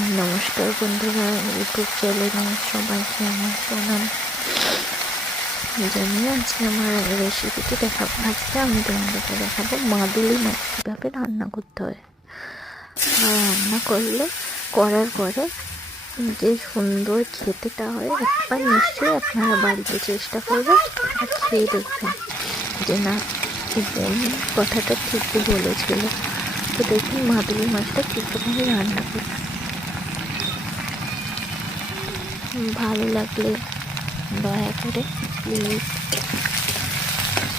নমস্কার বন্ধুরা, ইউটিউব চ্যানেলে সবাইকে আমার প্রণাম জানিয়ে আজকে আমার রেসিপিটি দেখাবো। আজকে আমি তোমাদেরকে দেখাবো মাদুলি মাছ কীভাবে রান্না করতে হয়। রান্না করার পরে যে সুন্দর খেতেটা হয়, একবার নিশ্চয়ই আপনারা বাড়িতে চেষ্টা করবেন আর খেয়ে দেখবেন যে না, বোন কথাটা ঠিকই বলেছিল। তো দেখুন মাদুলি মাছটা কীভাবে রান্না করি। ভালো লাগলে দয়া করে প্লিজ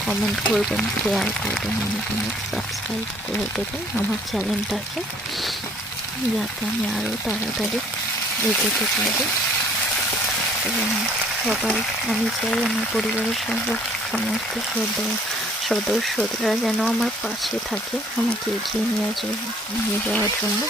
কমেন্ট করবেন, শেয়ার করবেন, অনেক সাবস্ক্রাইব করে দেবেন আমার চ্যানেলটাকে, যাতে আমি আরও তাড়াতাড়ি এগোতে পারি। এবং সবাই, আমি চাই আমার পরিবারের সমস্ত সদস্যরা যেন আমার পাশে থাকে, আমাকে এগিয়ে নিয়ে যাওয়ার জন্য।